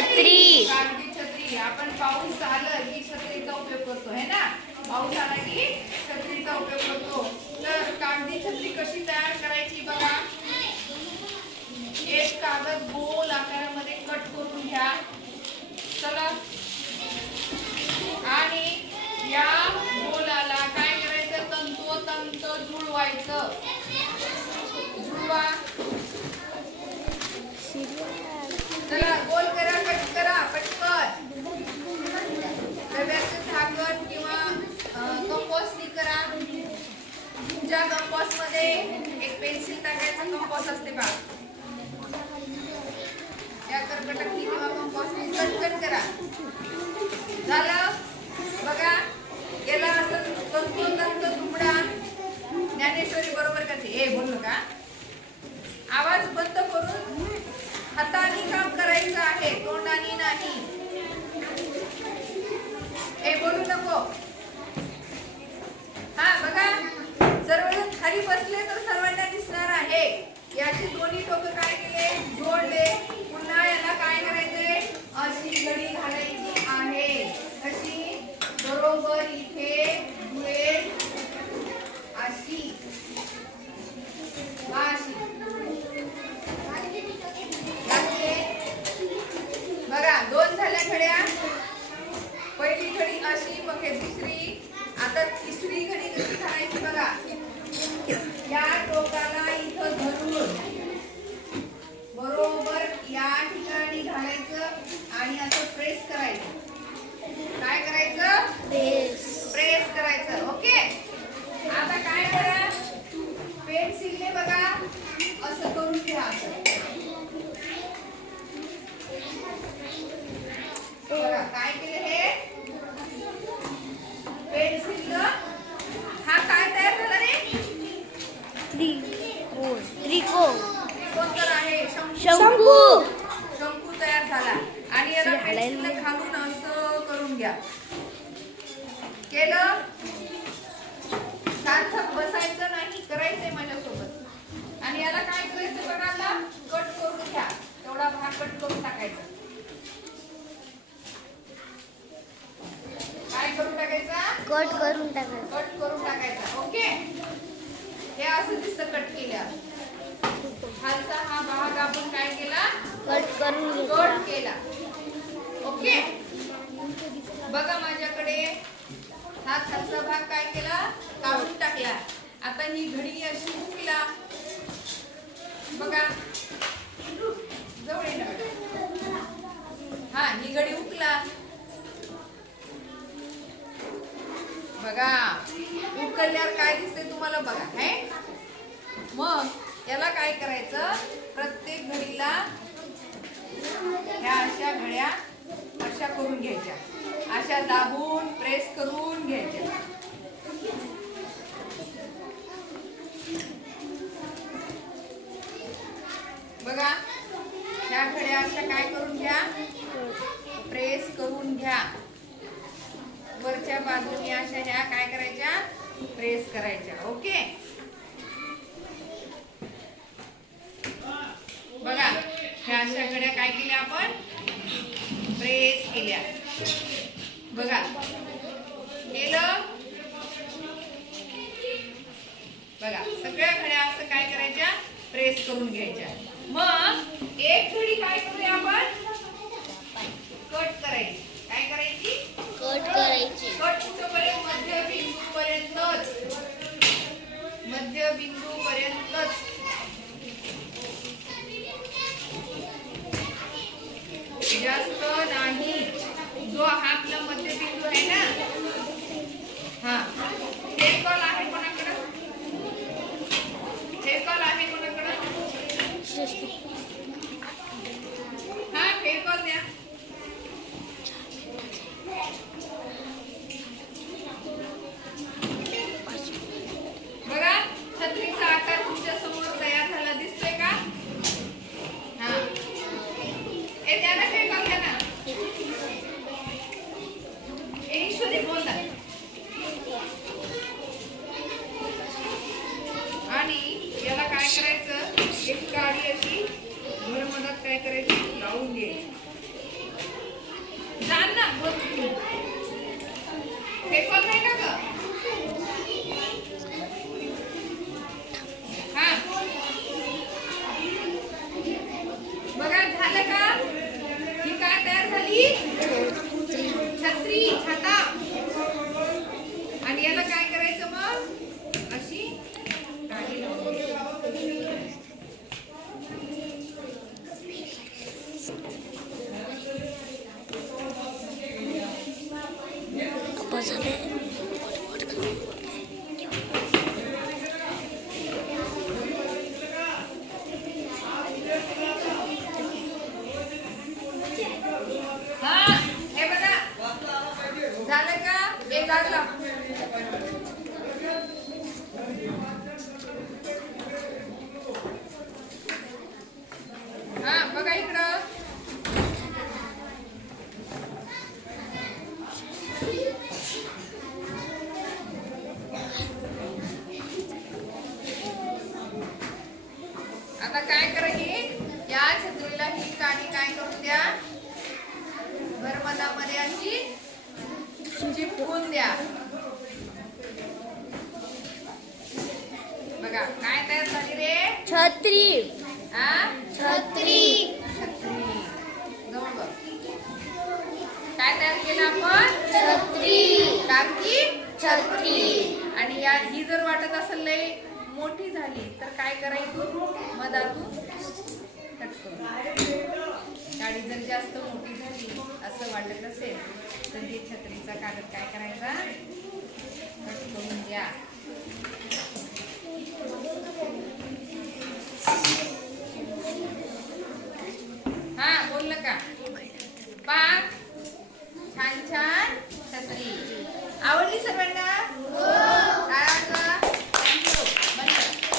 छत्री. कागदी छत्री. आपण पाऊस आलं की छत्रीचा उपयोग करतो है ना? पाऊस आला की छत्रीचा उपयोग करतो. तर कागदी छत्री कशी तयार करायची बघा? एक कागद गोल आकारामध्ये कट करून घ्या. चला आणि या गोलाला काय करायचं तंतोतंत जुळवायचं जुळवा चला गोल करा कट करा पटकन डब्याचं झाकण किंवा कंपोस्टनी करा तुमच्या कंपोस्टमध्ये एक पेन्सिल टाकायचं कंपोस्ट असते बा. या कर्कटकनी किंवा कंपोस्टनी कटकट करा. झालं? बघा गेला असं तंतोतंत तुकडा ज्ञानेश्वरी बरोबर करते ए बोललो का? आवाज बंद करून हाताने काम करायचं आहे. तोंडाने नाही ए बोलू नको हा बघा सर्वजण खाली बसले तर सर्वांना दिसणार आहे याचे दोन्ही टोक काय केले जोडले पुन्हा याला काय करायचे अशी गडी घालायची आहे अशी बरोबर इथे जुळेल अशी हा, अशी लागले. बघा दोन घड्या पहिली घडी अशी मग हे दुसरी. आता तिसरी घडी कशी करायची बघा. या टोकाला इथं धरून बरोबर या ठिकाणी घालायचं आणि असं प्रेस करायचं. काय करायचं प्रेस करायचं ओके आता काय करा पेन्सिलने बघा असं करून घ्या असं बघा काय केलं हे पेन्सिल हा काय तयार झाला रे त्रिकोण त्रिकोण त्रिकोण तर आहे? शंकू. शंकू. तयार झाला. आणि याला झालंय. पेन्सिल घालून असं करून घ्या. केलं? सार्थक बसायचं नाही करायचंय माझ्यासोबत. आणि याला काय करायचं बघा आता कट करून घ्या. तेवढा भाग कट करून टाकायचा. काय करून टाकायचा? कट करून टाकायचं. कट करून टाकायचा. ओके? हे असं दिसतं कट केल्यावर खालचा हा भाग आपण काय केला कट करून कट घेतला केला ओके बघा माझ्याकडे हा खालचा भाग काय केला काढून टाकला आता ही घडी बघा. जवळ हा ही घडी हुकला. बघा. उकळल्यावर काय दिसते तुम्हाला बघा हे? मग याला काय करायचं? प्रत्येक घडीला ह्या अशा घड्या अशा करून घ्यायच्या. अशा दाबून प्रेस करून घ्यायच्या बघा ह्या घड्या अशा काय करून घ्या प्रेस करून घ्या वरच्या बाजूने अशा ह्या काय करायच्या प्रेस करायच्या ओके बघा ह्या अशा घड्या काय केल्या आपण? प्रेस केल्या. बघा केलं? बघा सगळ्या घड्या असं काय करायच्या? प्रेस करून घ्यायच्या. मग एक घडी काय करूया आपण? ざめ भरमधामध्ये अशी चिपकून द्या. बघा काय तयार झाली रे? छत्री. हा छत्री. काय तयार केलं आपण? छत्री. कागदी छत्री. आणि या ही जर वाटत असेल लय मोठी झाली तर काय करायचं? मधातून कट करून गाडी जर जास्त मोठी झाली असं वाटत असेल तर हे छत्रीचा कागद काय करायचा? कट करून द्या हा बोललं का? पाच छान छान छत्री. आवडली सर्वांना?